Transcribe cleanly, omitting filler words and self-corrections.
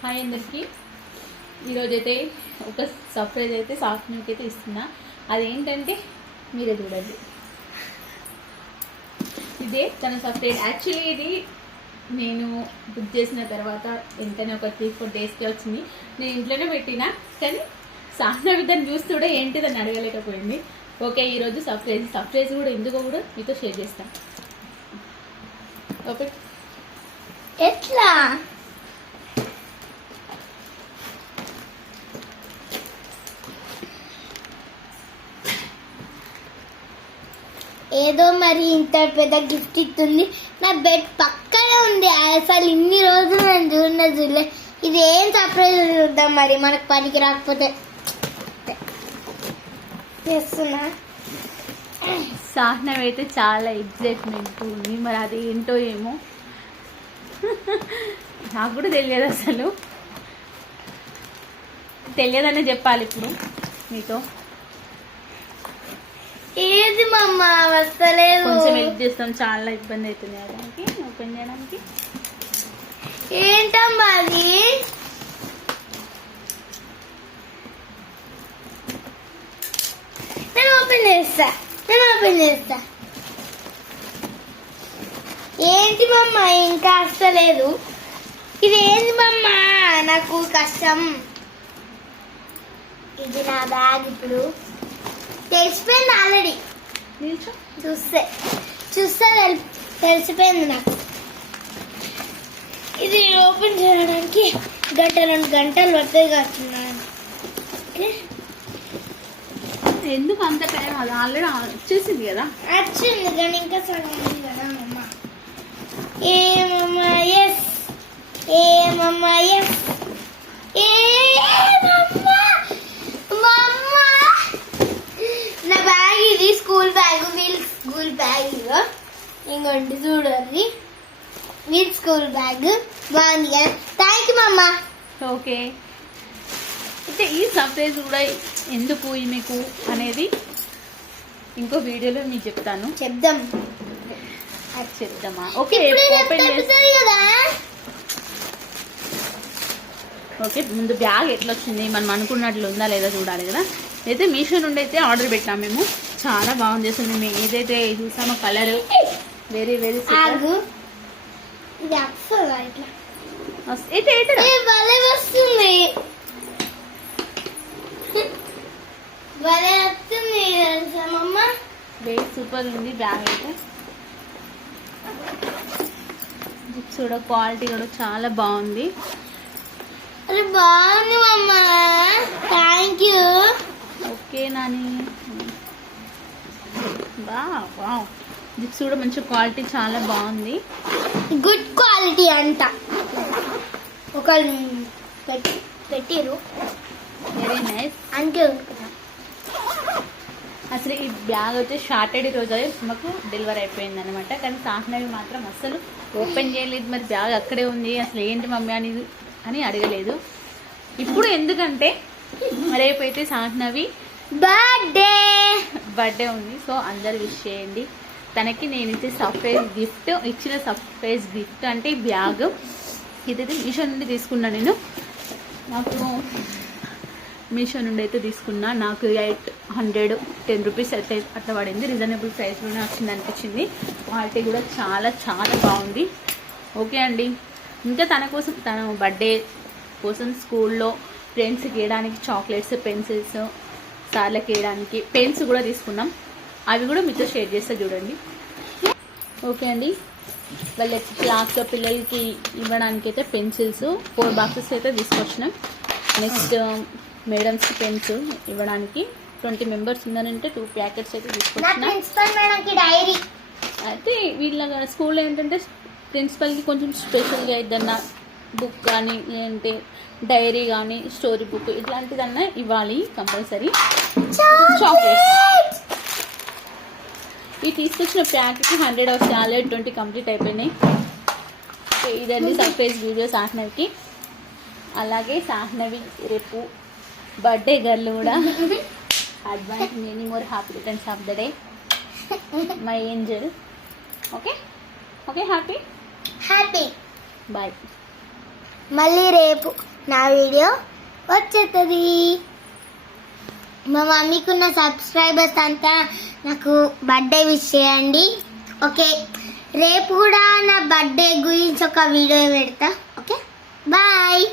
Hi అందరికీ. ఈరోజైతే ఒక సర్ప్రైజ్ అయితే సాఫ్ట్వేర్కి అయితే ఇస్తున్నా. అదేంటంటే మీరే చూడండి. ఇదే తన సర్ప్రైజ్. యాక్చువల్లీ ఇది నేను బుక్ చేసిన తర్వాత వెంటనే ఒక 3-4 డేస్కి వచ్చింది. నేను ఇంట్లోనే పెట్టినా, కానీ సాహ్నా విధాన్ని చూస్తూ కూడా ఏంటిదని అడగలేకపోయింది. ఓకే, ఈరోజు సర్ప్రైజ్ కూడా ఎందుకో కూడా మీతో షేర్ చేస్తాను. ఓకే, ఎట్లా ఏదో మరి ఇంత పెద్ద గిఫ్ట్ ఇస్తుంది. నా బెడ్ పక్కనే ఉంది. అసలు ఇన్ని రోజులు నేను చూడలే. ఇది ఏం సర్ప్రైజ్ చూద్దాం. మరి మనకు పనికి రాకపోతే చేస్తున్నా. సాహ్నా అయితే చాలా ఎగ్జైట్మెంట్ ఉంది. మరి అది ఏంటో ఏమో నాకు కూడా తెలియదు. అసలు తెలియదనే చెప్పాలి ఇప్పుడు మీతో. ఏది మమ్మ వస్తలేదు. కొంచెం హెల్ప్ చేస్తాం. చాలా ఇబ్బంది అవుతుంది దానికి ఓపెన్ చేయడానికి. ఏంటమ్మా అది? నేను ఓపెన్ చేస్తా. ఏంటి మమ్మ ఇంకా వస్తలేదు? ఇది ఏంది మమ్మ? నాకు కష్టం. ఇది నా బ్యాగ్. ఇప్పుడు తెలిసిపోయింది ఆల్రెడీ. చూస్తే తెలిసిపోయింది నాకు. ఇది ఓపెన్ చేయడానికి 2 గంటలు పడుతుంది కాస్తున్నాను. ఎందుకు అంత టైం? అది ఆల్రెడీ వచ్చేసింది కదా. వచ్చింది కానీ ఇంకా సగం ఉంది కదా అమ్మ. ఏమమ్మా ఎస్ నా బ్యాగ్ ఇది. School bag, wheel school bag. ఇంకోటి చూడండి, వీల్ స్కూల్ బ్యాగ్. బాగుంది కదా. థ్యాంక్ యూ మమ్మ. ఓకే, అయితే ఈ సర్ప్రైజ్ కూడా ఎందుకు మీకు అనేది ఇంకో వీడియోలో మీకు చెప్దామా? Okay, okay. ముందు బ్యాగ్ ఎట్లా వచ్చింది, మనం అనుకున్నట్లు ఉందా లేదా చూడాలి కదా. అయితే మీషో నుండి అయితే ఆర్డర్ పెట్టాము మేము. చాలా బాగుంది. అసలు మేము ఏదైతే చూసామో కలర్ వెరీ వెరీ వస్తుంది. సూపర్ ఉంది బ్యాగ్ అయితే. జిప్స్ కూడా క్వాలిటీ కూడా చాలా బాగుంది. అరే బాగుంది మమ్మ. Thank you. Okay Nani. Wow, zips కూడా మంచి క్వాలిటీ చాలా బాగుంది. గుడ్ క్వాలిటీ అంట. ఒకళ్ళు పెట్టిరు. Very nice. Thank you. అసలు ఈ బ్యాగ్ వచ్చి సాటర్డే రోజు మాకు డెలివరీ అయిపోయింది అనమాట. కానీ సాహ్నవి మాత్రం అసలు ఓపెన్ చేయలేదు. మరి బ్యాగ్ అక్కడే ఉంది. అసలు ఏంటి మమ్మీ అని అడగలేదు. ఇప్పుడు ఎందుకంటే రేపైతే సాహ్నవి బర్త్డే ఉంది. సో అందరు విష్ చేయండి తనకి. నేనైతే ఇచ్చిన సర్ప్రైజ్ గిఫ్ట్ అంటే ఈ బ్యాగ్. ఇదైతే మీషో నుండి తీసుకున్నా. నేను మీషో నుండి అయితే తీసుకున్నా. నాకు 810 రూపీస్ అయితే అట్లా పడింది. రీజనబుల్ ప్రైస్లోనే వచ్చింది అనిపించింది. క్వాలిటీ కూడా చాలా చాలా బాగుంది. ఓకే అండి. ఇంకా తన బర్త్డే కోసం స్కూల్లో ఫ్రెండ్స్కి వేయడానికి చాక్లెట్స్, పెన్సిల్స్, సార్లకి వేయడానికి పెన్స్ కూడా తీసుకున్నాం. అవి కూడా మీతో షేర్ చేస్తా చూడండి. ఓకే అండి. వాళ్ళకి క్లాస్లో పిల్లలకి ఇవ్వడానికి అయితే పెన్సిల్స్ 4 బాక్సెస్ అయితే తీసుకొచ్చినాం. నెక్స్ట్ మేడమ్స్కి పెన్స్ ఇవ్వడానికి 20 మెంబర్స్ ఉన్నారంటే 2 ప్యాకెట్స్ అయితే తీసుకొచ్చినాం. అయితే వీళ్ళ స్కూల్లో ఏంటంటే ప్రిన్సిపల్కి కొంచెం స్పెషల్గా ఏదన్నా బుక్ కానీ లేదంటే డైరీ కానీ స్టోరీ బుక్ ఇట్లాంటిదన్నా ఇవ్వాలి కంపల్సరీ. చాక్లెట్స్ ఈ తీసుకొచ్చిన ప్యాకెట్కి 100 వస్తాయి. ఆల్రెడీ 20 కంప్లీట్ అయిపోయినాయి. ఇదండి సర్ప్రైజ్ వీడియో సాహ్నవికి. అలాగే సాహ్నవి రేపు బర్త్డే గర్ల్ కూడా. Advance many more happy returns of the day my angel. Okay happy. Happy. Bye. మళ్ళీ రేపు. నా వీడియో వచ్చేస్తుంది. మా మమ్మీకి ఉన్న సబ్స్క్రైబర్స్ అంతా నాకు బర్త్డే విష్ చేయండి. ఓకే, రేపు కూడా నా బర్త్డే గురించి ఒక వీడియో పెడతా. Okay, bye.